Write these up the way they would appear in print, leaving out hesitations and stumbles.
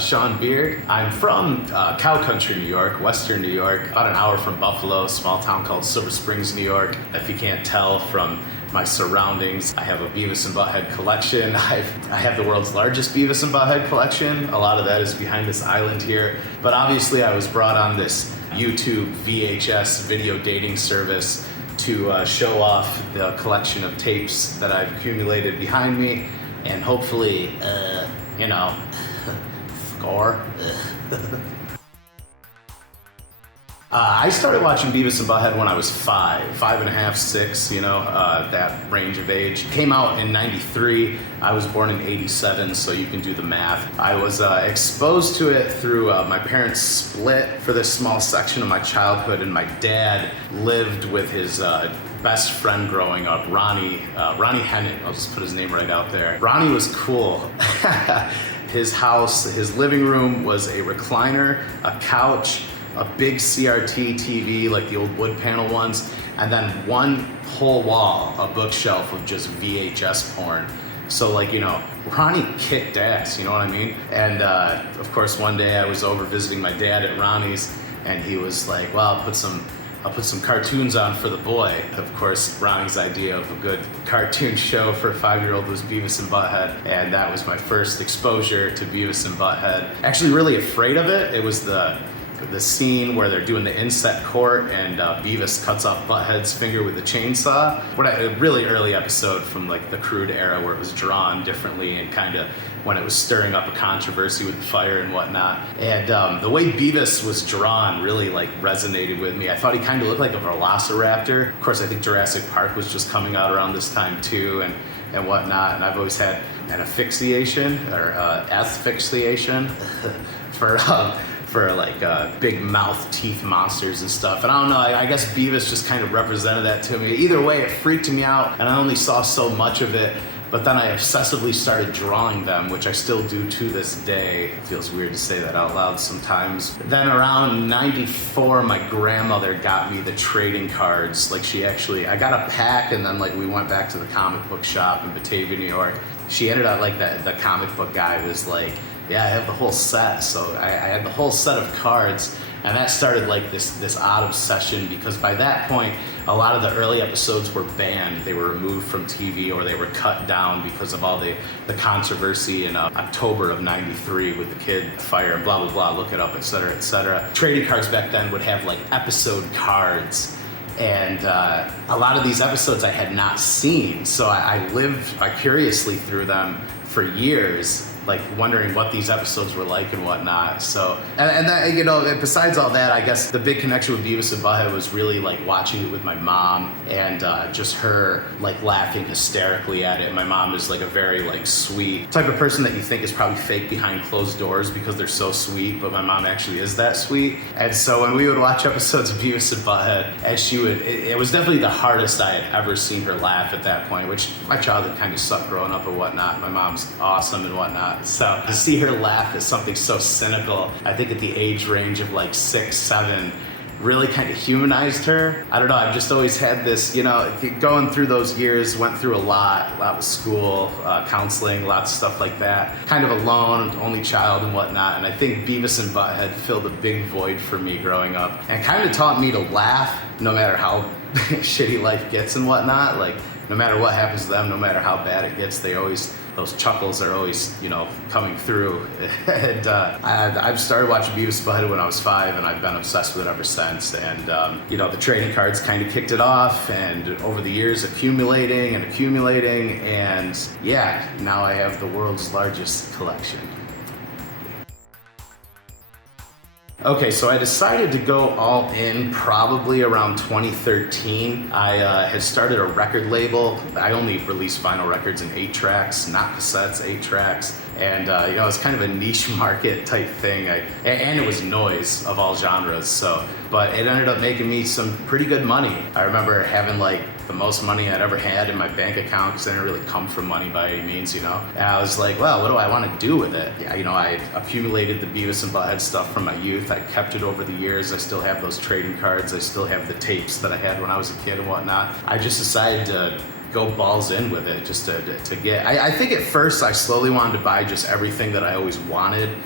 Sean Beard. I'm from Cow Country, New York, Western New York, about an hour from Buffalo, a small town called Silver Springs, New York. If you can't tell from my surroundings, I have a Beavis and Butthead collection. I have the world's largest Beavis and Butthead collection. A lot of that is behind this island here. But obviously I was brought on this YouTube VHS video dating service to show off the collection of tapes that I've accumulated behind me and hopefully, score. I started watching Beavis and Butthead when I was 5.5, 6, that range of age. Came out in 93. I was born in 87, so you can do the math. I was exposed to it through my parents split for this small section of my childhood, and my dad lived with his best friend growing up, Ronnie Henning. I'll just put his name right out there. Ronnie was cool. His house, his living room was a recliner, a couch, a big CRT TV, like the old wood panel ones, and then one whole wall, a bookshelf of just VHS porn. So Ronnie kicked ass, you know what I mean? And of course one day I was over visiting my dad at Ronnie's, and he was like, well, I'll put some cartoons on for the boy. Of course, Ronnie's idea of a good cartoon show for a 5-year-old was Beavis and Butthead, and that was my first exposure to Beavis and Butthead. Actually really afraid of it. It was the scene where they're doing the inset court and Beavis cuts off Butthead's finger with a chainsaw. A really early episode from the crude era where it was drawn differently and kind of when it was stirring up a controversy with the fire and whatnot. And the way Beavis was drawn really resonated with me. I thought he kind of looked like a velociraptor. Of course, I think Jurassic Park was just coming out around this time too and whatnot. And I've always had an asphyxiation for big mouth teeth monsters and stuff. And I don't know, I guess Beavis just kind of represented that to me. Either way, it freaked me out and I only saw so much of it, but then I obsessively started drawing them, which I still do to this day. It feels weird to say that out loud sometimes. Then around 94, my grandmother got me the trading cards. I got a pack and then we went back to the comic book shop in Batavia, New York. She ended up the comic book guy was like, yeah, I have the whole set. So I had the whole set of cards, and that started this odd obsession because by that point, a lot of the early episodes were banned. They were removed from TV or they were cut down because of all the controversy in October of 93 with the kid fire and blah, blah, blah, look it up, et cetera, et cetera. Trading cards back then would have episode cards. And a lot of these episodes I had not seen, so I lived vicariously through them for years, wondering what these episodes were like and whatnot. So, and that, besides all that, I guess the big connection with Beavis and Butthead was really watching it with my mom and just her laughing hysterically at it. My mom is a very sweet type of person that you think is probably fake behind closed doors because they're so sweet, but my mom actually is that sweet. And so when we would watch episodes of Beavis and Butthead, and it was definitely the hardest I had ever seen her laugh at that point, which my childhood kind of sucked growing up and whatnot. My mom's awesome and whatnot. So to see her laugh at something so cynical, I think at the age range of 6, 7, really kind of humanized her. I don't know, I've just always had this, going through those years, went through a lot with school, counseling, lots of stuff like that. Kind of alone, only child and whatnot. And I think Beavis and Butthead filled a big void for me growing up and kind of taught me to laugh no matter how shitty life gets and whatnot. No matter what happens to them, no matter how bad it gets, those chuckles are always, coming through. And I've started watching Beavis and Butthead when I was 5, and I've been obsessed with it ever since. And, the trading cards kind of kicked it off, and over the years, accumulating, and yeah, now I have the world's largest collection. Okay, so I decided to go all in probably around 2013. I had started a record label. I only released vinyl records in 8 tracks, not cassettes, 8 tracks. And it's kind of a niche market type thing. And it was noise of all genres. But it ended up making me some pretty good money. I remember having the most money I'd ever had in my bank account because I didn't really come from money by any means, And I was like, well, what do I want to do with it? I accumulated the Beavis and Butthead stuff from my youth. I kept it over the years. I still have those trading cards. I still have the tapes that I had when I was a kid and whatnot. I just decided to go balls in with it just to get. I think at first I slowly wanted to buy just everything that I always wanted.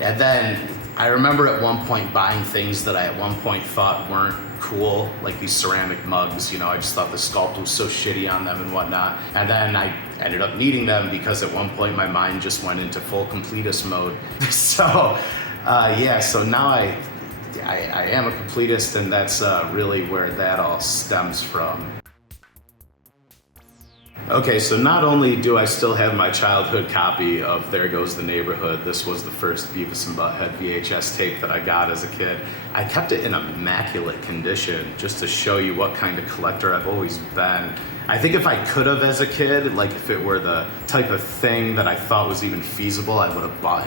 And then I remember at one point buying things that I at one point thought weren't cool, like these ceramic mugs. You know, I just thought the sculpt was so shitty on them and whatnot. And then I ended up needing them because at one point my mind just went into full completist mode. So yeah, so now I am a completist, and that's really where that all stems from. Okay, so not only do I still have my childhood copy of There Goes the Neighborhood, this was the first Beavis and Butthead VHS tape that I got as a kid. I kept it in immaculate condition just to show you what kind of collector I've always been. I think if I could have as a kid, like if it were the type of thing that I thought was even feasible, I would have bought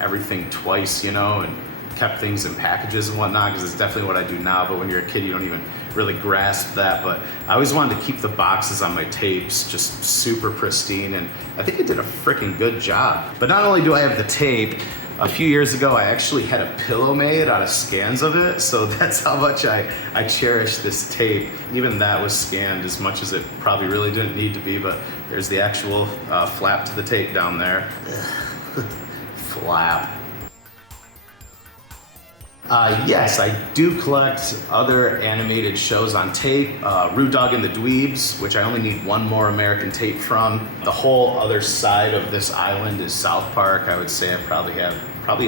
everything twice, you know, and kept things in packages and whatnot, because it's definitely what I do now. But when you're a kid, you don't even really grasp that. But I always wanted to keep the boxes on my tapes just super pristine, and I think I did a freaking good job. But not only do I have the tape, a few years ago I actually had a pillow made out of scans of it, so that's how much I cherish this tape. Even that was scanned as much as it probably really didn't need to be, but there's the actual flap to the tape down there. Flap. Yes, I do collect other animated shows on tape. Rude Dog and the Dweebs, which I only need one more American tape from. The whole other side of this island is South Park. I would say I probably have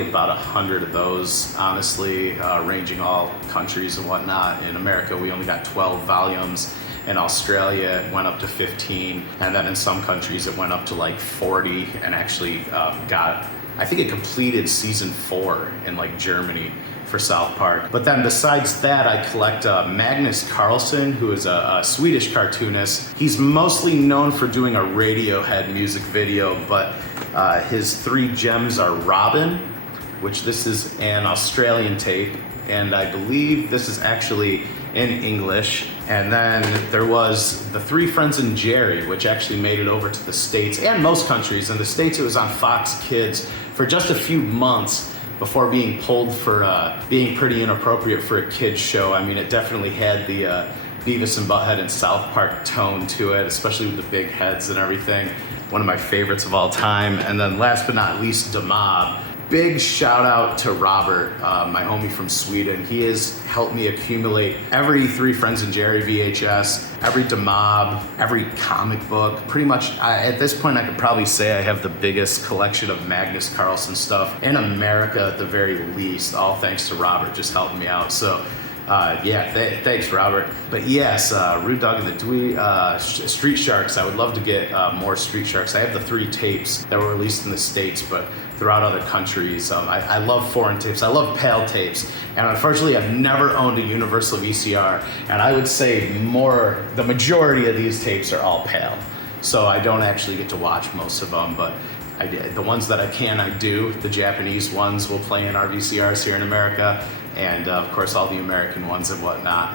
about 100 of those, honestly, ranging all countries and whatnot. In America, we only got 12 volumes. In Australia, it went up to 15. And then in some countries, it went up to like 40, and actually I think it completed season 4 in like Germany for South Park. But then besides that, I collect Magnus Carlsson, who is a Swedish cartoonist. He's mostly known for doing a Radiohead music video, but his 3 gems are Robin, which this is an Australian tape, and I believe this is actually in English. And then there was The 3 Friends and Jerry, which actually made it over to the States and most countries. In the States, it was on Fox Kids for just a few months before being pulled for being pretty inappropriate for a kid's show. I mean, it definitely had the Beavis and Butthead and South Park tone to it, especially with the big heads and everything. One of my favorites of all time. And then last but not least, Da Mob. Big shout out to Robert, my homie from Sweden. He has helped me accumulate every 3 Friends and Jerry VHS, every Da Mob, every comic book. Pretty much, at this point, I could probably say I have the biggest collection of Magnus Carlsson stuff in America at the very least, all thanks to Robert just helping me out. So yeah, thanks, Robert. But yes, Rude Dog and the Dweeb, Street Sharks. I would love to get more Street Sharks. I have the 3 tapes that were released in the States, but throughout other countries. I love foreign tapes. I love PAL tapes. And unfortunately, I've never owned a Universal VCR. And I would say the majority of these tapes are all PAL. So I don't actually get to watch most of them, but the ones that I can, I do. The Japanese ones will play in our VCRs here in America, and of course all the American ones and whatnot.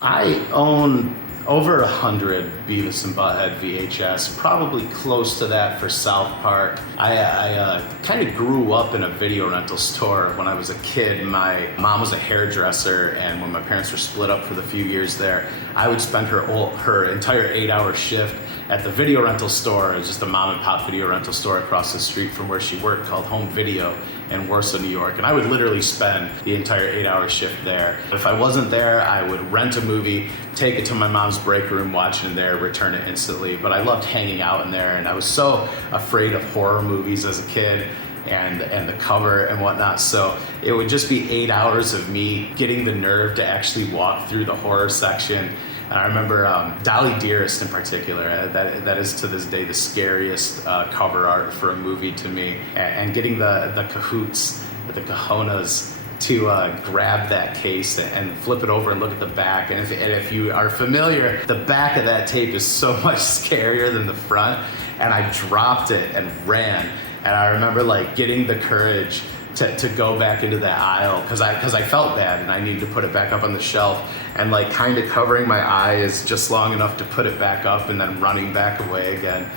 I own over 100 Beavis and Butthead VHS, probably close to that for South Park. I kind of grew up in a video rental store when I was a kid. My mom was a hairdresser, and when my parents were split up for the few years there, I would spend her entire 8-hour shift at the video rental store. It was just a mom and pop video rental store across the street from where she worked called Home Video in Warsaw, New York. And I would literally spend the entire 8-hour shift there. If I wasn't there, I would rent a movie, take it to my mom's break room, watch it in there, return it instantly. But I loved hanging out in there, and I was so afraid of horror movies as a kid and the cover and whatnot. So it would just be 8 hours of me getting the nerve to actually walk through the horror section. And I remember Dolly Dearest in particular, that is to this day the scariest cover art for a movie to me. And getting the cahoots, the cojones to grab that case and flip it over and look at the back. And if you are familiar, the back of that tape is so much scarier than the front. And I dropped it and ran. And I remember like getting the courage to go back into that aisle because I felt bad and I needed to put it back up on the shelf, and like kind of covering my eyes just long enough to put it back up and then running back away again.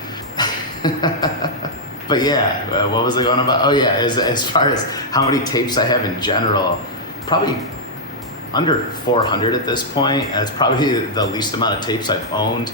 But yeah, what was I going about? Oh yeah, as far as how many tapes I have in general, probably under 400 at this point. It's probably the least amount of tapes I've owned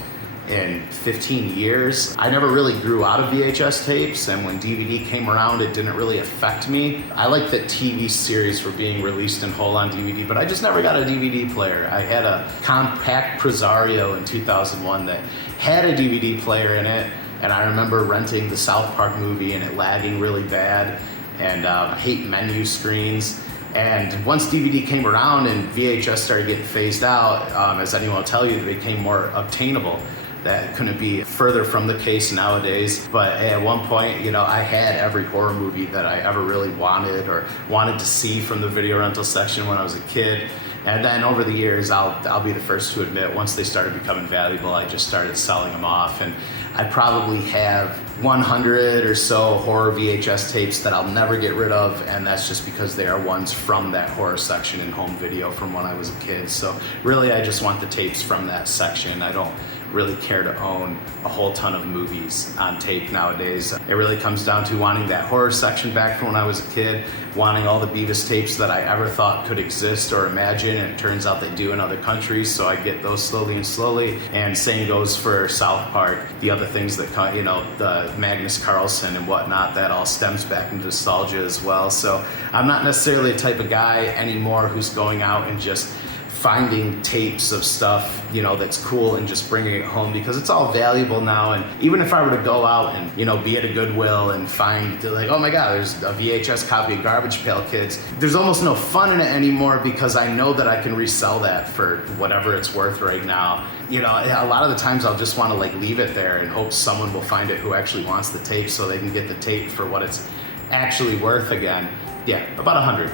in 15 years. I never really grew out of VHS tapes, and when DVD came around, it didn't really affect me. I like that TV series were being released in whole on DVD, but I just never got a DVD player. I had a compact Presario in 2001 that had a DVD player in it, and I remember renting the South Park movie and it lagging really bad, and I hate menu screens. And once DVD came around and VHS started getting phased out, as anyone will tell you, they became more obtainable. That couldn't be further from the case nowadays. But at one point, I had every horror movie that I ever really wanted or wanted to see from the video rental section when I was a kid. And then over the years, I'll be the first to admit, once they started becoming valuable, I just started selling them off. And I probably have 100 or so horror VHS tapes that I'll never get rid of, and that's just because they are ones from that horror section in home video from when I was a kid. So really, I just want the tapes from that section. I don't really care to own a whole ton of movies on tape nowadays. It really comes down to wanting that horror section back from when I was a kid, wanting all the Beavis tapes that I ever thought could exist or imagine, and it turns out they do in other countries, so I get those slowly and slowly. And same goes for South Park, the other things that, the Magnus Carlsen and whatnot, that all stems back into nostalgia as well. So I'm not necessarily the type of guy anymore who's going out and just finding tapes of stuff, that's cool and just bringing it home, because it's all valuable now. And even if I were to go out and, be at a Goodwill and find like, oh my God, there's a VHS copy of Garbage Pail Kids, there's almost no fun in it anymore, because I know that I can resell that for whatever it's worth right now. A lot of the times I'll just want to leave it there and hope someone will find it who actually wants the tape, so they can get the tape for what it's actually worth again. Yeah, about 100.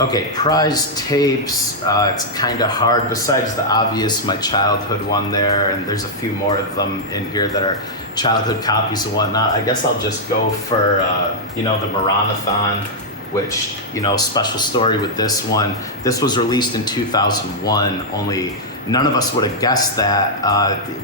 Okay, prized tapes, it's kind of hard. Besides the obvious, my childhood one there, and there's a few more of them in here that are childhood copies and whatnot. I guess I'll just go for, the Maranathon, which, special story with this one. This was released in 2001, only none of us would have guessed that.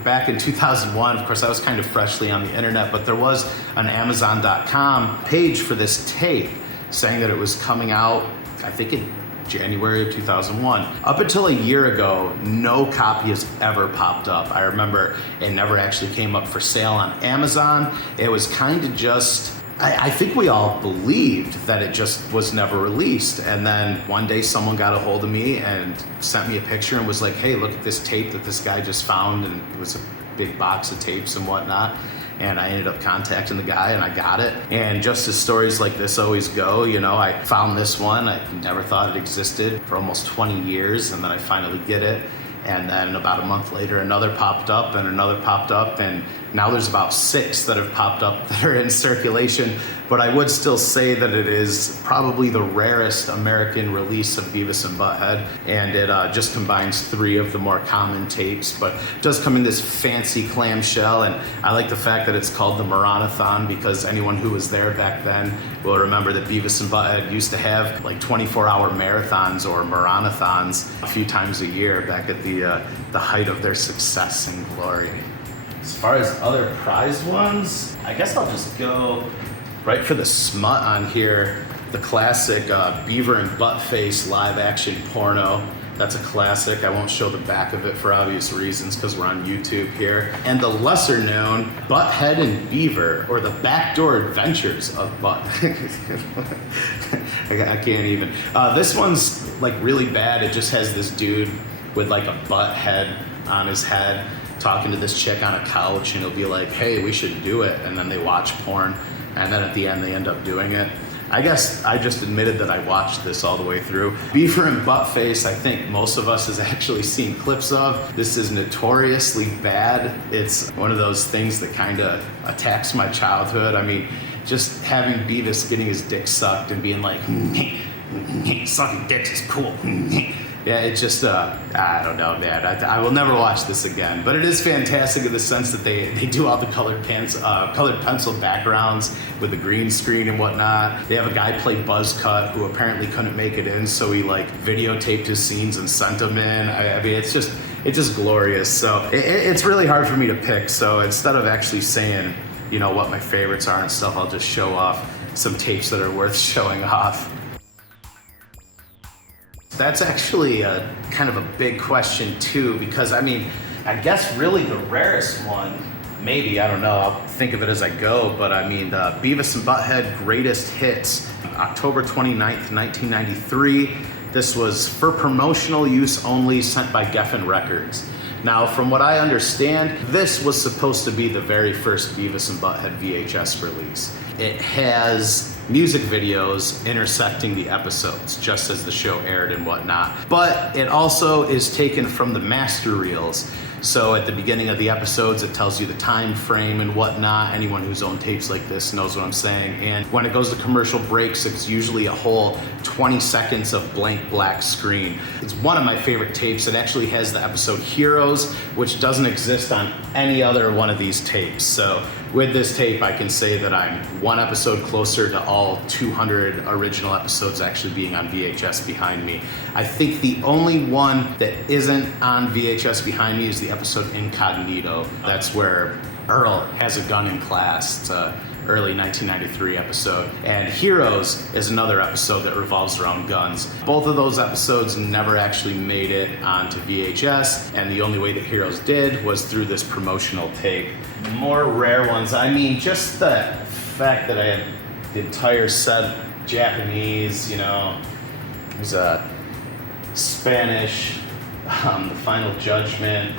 Back in 2001, of course, I was kind of freshly on the internet, but there was an Amazon.com page for this tape saying that it was coming out, I think in January of 2001. Up until a year ago, no copy has ever popped up. I remember it never actually came up for sale on Amazon. It was kind of just, I think we all believed that it just was never released. And then one day someone got a hold of me and sent me a picture and was like, hey, look at this tape that this guy just found. And it was a big box of tapes and whatnot. And I ended up contacting the guy and I got it. And just as stories like this always go, I found this one. I never thought it existed for almost 20 years. And then I finally get it. And then about a month later, another popped up and another popped up. And now there's about 6 that have popped up that are in circulation. But I would still say that it is probably the rarest American release of Beavis and Butt-Head. And it just combines 3 of the more common tapes, but it does come in this fancy clamshell. And I like the fact that it's called the Maranathon, because anyone who was there back then will remember that Beavis and Butt-Head used to have 24-hour marathons or Maranathons a few times a year back at the height of their success and glory. As far as other prize ones, I guess I'll just go right for the smut on here. The classic Beaver and Buttface live action porno. That's a classic. I won't show the back of it for obvious reasons because we're on YouTube here. And the lesser known Butthead and Beaver, or the Backdoor Adventures of Butt. I can't even. This one's really bad. It just has this dude with a butt head on his head talking to this chick on a couch, and he'll be like, hey, we should do it. And then they watch porn, and then at the end they end up doing it. I guess I just admitted that I watched this all the way through. Beaver and Buttface, I think most of us has actually seen clips of. This is notoriously bad. It's one of those things that kind of attacks my childhood. I mean, just having Beavis getting his dick sucked and being like, sucking dicks is cool. Yeah, it just, I don't know, man. I will never watch this again. But it is fantastic in the sense that they do all the colored pencil backgrounds with the green screen and whatnot. They have a guy play Buzzcut who apparently couldn't make it in, so he videotaped his scenes and sent them in. I mean, it's just glorious. So it's really hard for me to pick. So instead of actually saying, what my favorites are and stuff, I'll just show off some tapes that are worth showing off. That's actually kind of a big question too, because I mean, I guess really the rarest one, maybe, I don't know, I'll think of it as I go, but I mean, the Beavis and Butthead Greatest Hits, October 29th, 1993. This was for promotional use only, sent by Geffen Records. Now, from what I understand, this was supposed to be the very first Beavis and Butthead VHS release. It has music videos intersecting the episodes, just as the show aired and whatnot. But it also is taken from the master reels. So at the beginning of the episodes, it tells you the time frame and whatnot. Anyone who's owned tapes like this knows what I'm saying. And when it goes to commercial breaks, it's usually a whole 20 seconds of blank black screen. It's one of my favorite tapes. It actually has the episode Heroes, which doesn't exist on any other one of these tapes. So with this tape, I can say that I'm one episode closer to all 200 original episodes actually being on VHS behind me. I think the only one that isn't on VHS behind me is the episode Incognito. That's where Earl has a gun in class. It's a early 1993 episode. And Heroes is another episode that revolves around guns. Both of those episodes never actually made it onto VHS, and the only way that Heroes did was through this promotional tape. More rare ones, I mean, just the fact that I had the entire set Japanese, you know, there's a Spanish, The Final Judgment,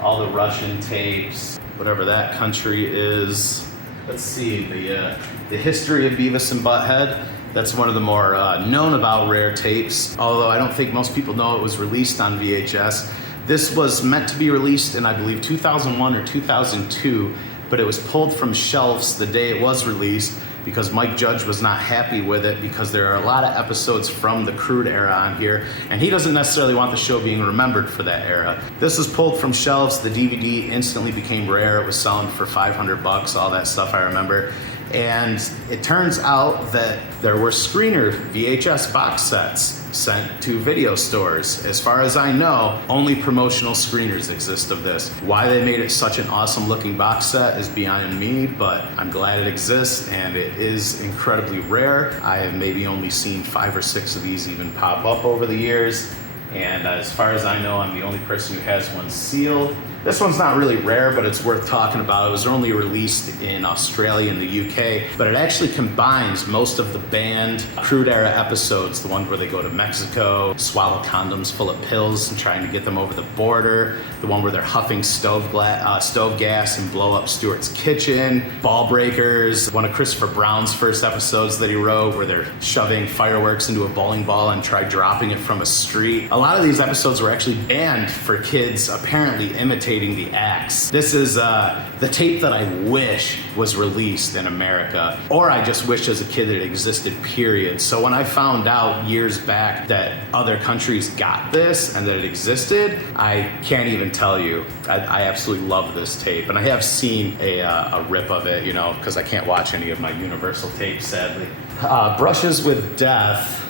all the Russian tapes, whatever that country is. Let's see, the history of Beavis and Butthead. That's one of the more known about rare tapes, although I don't think most people know it was released on VHS. This was meant to be released in, I believe, 2001 or 2002, but it was pulled from shelves the day it was released because Mike Judge was not happy with it because there are a lot of episodes from the Crude era on here, and he doesn't necessarily want the show being remembered for that era. This was pulled from shelves. The DVD instantly became rare. It was selling for $500, all that stuff I remember. And it turns out that there were screener VHS box sets sent to video stores. As far as I know, only promotional screeners exist of this. Why they made it such an awesome looking box set is beyond me, but I'm glad it exists and it is incredibly rare. I have maybe only seen 5 or 6 of these even pop up over the years. And as far as I know, I'm the only person who has one sealed. This one's not really rare, but it's worth talking about. It was only released in Australia and the UK, but it actually combines most of the banned Crude era episodes, the one where they go to Mexico, swallow condoms full of pills and trying to get them over the border, the one where they're huffing stove gas and blow up Stuart's kitchen, Ball Breakers, one of Christopher Brown's first episodes that he wrote where they're shoving fireworks into a bowling ball and try dropping it from a street. A lot of these episodes were actually banned for kids apparently imitating the acts. This is the tape that I wish was released in America, or I just wish as a kid that it existed, period. So when I found out years back that other countries got this and that it existed, I can't even tell you. I absolutely love this tape, and I have seen a rip of it, you know, because I can't watch any of my Universal tapes, sadly. Brushes with Death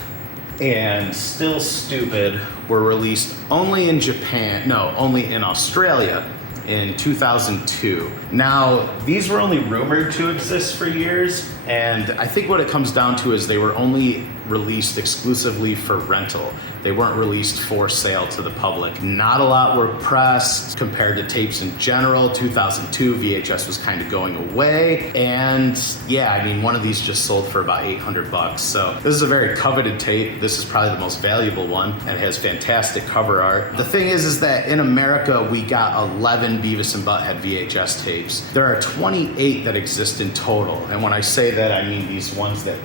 and Still Stupid were released only in only in Australia in 2002. Now, these were only rumored to exist for years, and I think what it comes down to is they were only released exclusively for rental. They weren't released for sale to the public. Not a lot were pressed compared to tapes in general. 2002, VHS was kind of going away. And yeah, I mean, one of these just sold for about $800. So this is a very coveted tape. This is probably the most valuable one, and it has fantastic cover art. The thing is that in America, we got 11 Beavis and Butthead VHS tapes. There are 28 that exist in total. And when I say that, I mean these ones that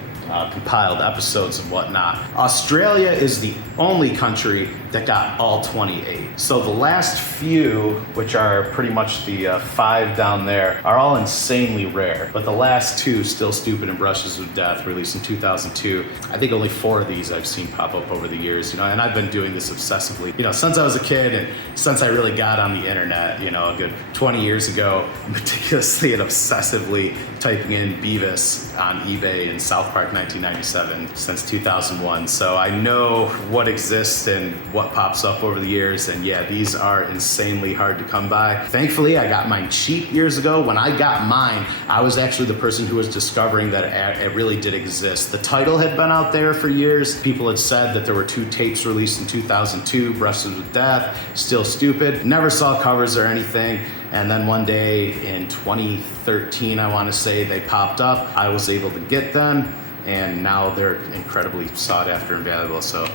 compiled episodes and whatnot. Australia is the only country that got all 28. So the last few, which are pretty much the 5 down there, are all insanely rare. But the last 2, Still Stupid and Brushes with Death, released in 2002, I think only 4 of these I've seen pop up over the years, you know, and I've been doing this obsessively, you know, since I was a kid and since I really got on the internet, you know, a good 20 years ago, meticulously and obsessively typing in Beavis on eBay in South Park 1997, since 2001. So I know what exists and what pops up over the years. And yeah, these are insanely hard to come by. Thankfully, I got mine cheap years ago. When I got mine, I was actually the person who was discovering that it really did exist. The title had been out there for years. People had said that there were 2 tapes released in 2002, Breasted with Death, Still Stupid. Never saw covers or anything. And then one day in 2013, I want to say, they popped up. I was able to get them, and now they're incredibly sought after and valuable. So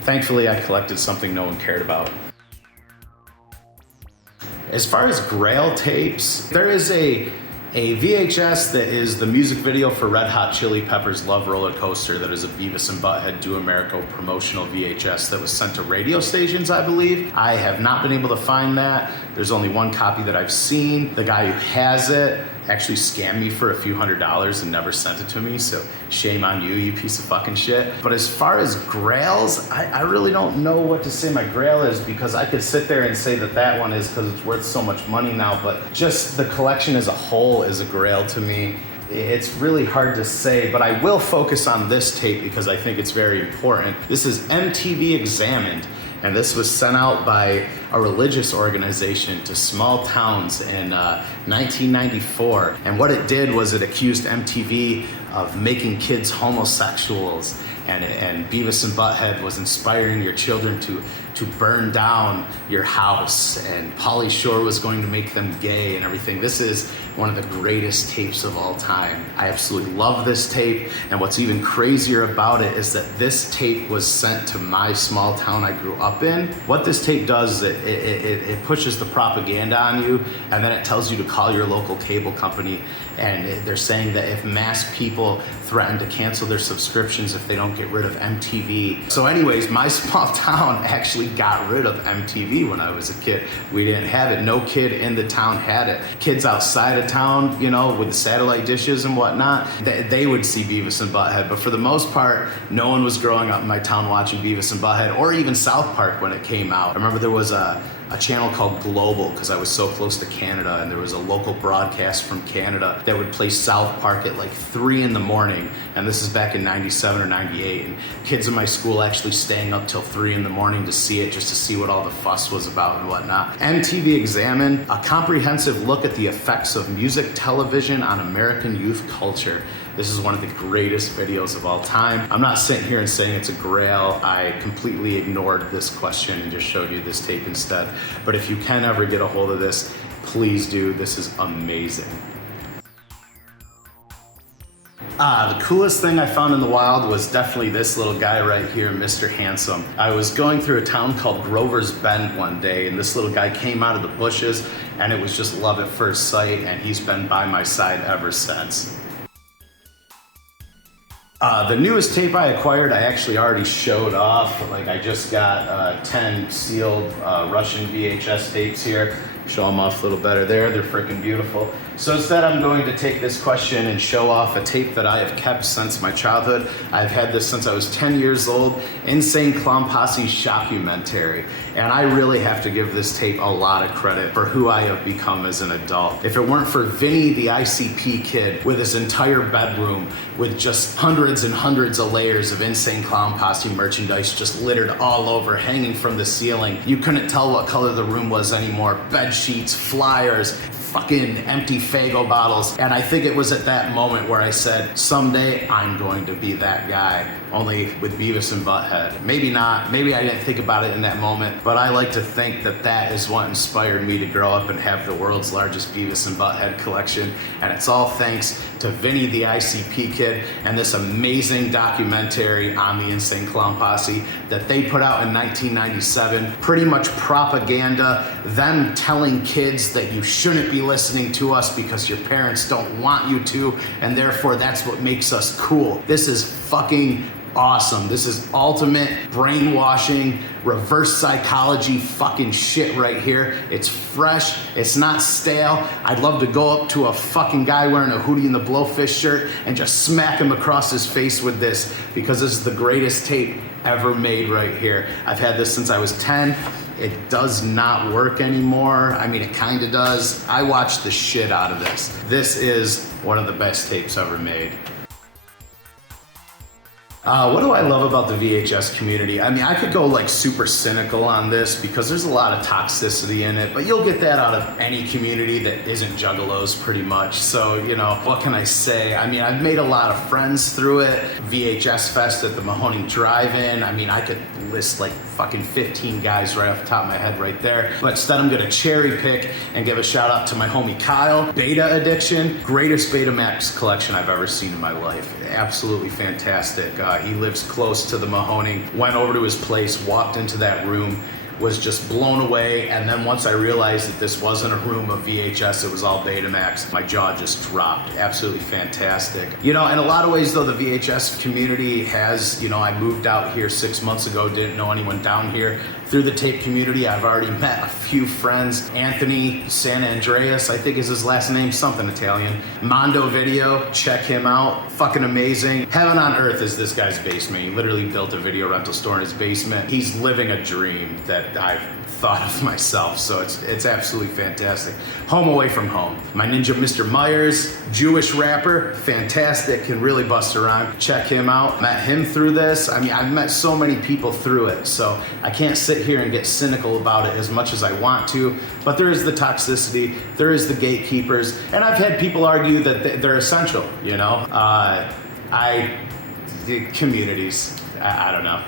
thankfully, I collected something no one cared about. As far as Grail tapes, there is a VHS that is the music video for Red Hot Chili Peppers' Love Roller Coaster. That is a Beavis and Butthead Do America promotional VHS that was sent to radio stations, I believe. I have not been able to find that. There's only one copy that I've seen. The guy who has it actually scammed me for a few $100s and never sent it to me, so shame on you, you piece of fucking shit. But as far as grails, I really don't know what to say my grail is, because I could sit there and say that one is because it's worth so much money now, but just the collection as a whole is a grail to me. It's really hard to say, but I will focus on this tape because I think it's very important. This is MTV Examined, and this was sent out by a religious organization to small towns in 1994. And what it did was it accused MTV of making kids homosexuals, and Beavis and Butthead was inspiring your children to burn down your house, and Pauly Shore was going to make them gay and everything. This is one of the greatest tapes of all time. I absolutely love this tape, and what's even crazier about it is that this tape was sent to my small town I grew up in. What this tape does is it pushes the propaganda on you, and then it tells you to call your local cable company, and they're saying that if mass people threaten to cancel their subscriptions if they don't get rid of MTV. So anyways, my small town actually got rid of MTV when I was a kid. We didn't have it. No kid in the town had it. Kids outside of town, you know, with the satellite dishes and whatnot, they would see Beavis and Butthead. But for the most part, no one was growing up in my town watching Beavis and Butthead, or even South Park when it came out. I remember there was a channel called Global, because I was so close to Canada, and there was a local broadcast from Canada that would play South Park at like 3 in the morning, and this is back in 97 or 98, and kids in my school actually staying up till 3 in the morning to see it, just to see what all the fuss was about and whatnot. MTV Examined, a comprehensive look at the effects of music television on American youth culture. This is one of the greatest videos of all time. I'm not sitting here and saying it's a grail. I completely ignored this question and just showed you this tape instead. But if you can ever get a hold of this, please do. This is amazing. The coolest thing I found in the wild was definitely this little guy right here, Mr. Handsome. I was going through a town called Grover's Bend one day, and this little guy came out of the bushes, and it was just love at first sight, and he's been by my side ever since. The newest tape I acquired, I actually already showed off. Like, I just got 10 sealed Russian VHS tapes here. Show them off a little better there. They're freaking beautiful. So instead, I'm going to take this question and show off a tape that I have kept since my childhood. I've had this since I was 10 years old, Insane Clown Posse's Shockumentary. And I really have to give this tape a lot of credit for who I have become as an adult. If it weren't for Vinny, the ICP kid, with his entire bedroom with just hundreds and hundreds of layers of Insane Clown Posse merchandise just littered all over, hanging from the ceiling, you couldn't tell what color the room was anymore. Bed sheets, flyers, fucking empty Faygo bottles. And I think it was at that moment where I said, someday I'm going to be that guy, only with Beavis and Butthead. Maybe not, maybe I didn't think about it in that moment, but I like to think that that is what inspired me to grow up and have the world's largest Beavis and Butthead collection. And it's all thanks to Vinny the ICP kid and this amazing documentary on the Insane Clown Posse that they put out in 1997. Pretty much propaganda, them telling kids that you shouldn't be listening to us because your parents don't want you to, and therefore that's what makes us cool. This is fucking awesome. This is ultimate brainwashing, reverse psychology fucking shit right here. It's fresh, it's not stale. I'd love to go up to a fucking guy wearing a Hootie and the Blowfish shirt and just smack him across his face with this, because this is the greatest tape ever made right here. I've had this since I was 10. It does not work anymore. I mean, it kind of does. I watched the shit out of this. This is one of the best tapes ever made. What do I love about the VHS community? I mean, I could go like super cynical on this because there's a lot of toxicity in it, but you'll get that out of any community that isn't juggalos pretty much. So, you know, what can I say? I mean, I've made a lot of friends through it. VHS Fest at the Mahoning Drive-In. I mean, I could list like fucking 15 guys right off the top of my head right there. But instead I'm gonna cherry pick and give a shout out to my homie Kyle. Beta Addiction, greatest Betamax collection I've ever seen in my life. Absolutely fantastic. He lives close to the Mahoning. Went over to his place, walked into that room, was just blown away. And then once I realized that this wasn't a room of VHS, it was all Betamax, my jaw just dropped. Absolutely fantastic. You know, in a lot of ways though, the VHS community has, you know, I moved out here 6 months ago, didn't know anyone down here. Through the tape community, I've already met a few friends. Anthony San Andreas, I think is his last name, something Italian. Mondo Video, check him out. Fucking amazing. Heaven on earth is this guy's basement. He literally built a video rental store in his basement. He's living a dream that I've thought of myself, so it's absolutely fantastic. Home Away from Home. My ninja Mr. Myers, Jewish rapper, fantastic, can really bust around. Check him out. Met him through this. I mean, I've met so many people through it, so I can't sit here and get cynical about it as much as I want to, but there is the toxicity, there is the gatekeepers, and I've had people argue that they're essential, you know? The communities, I don't know.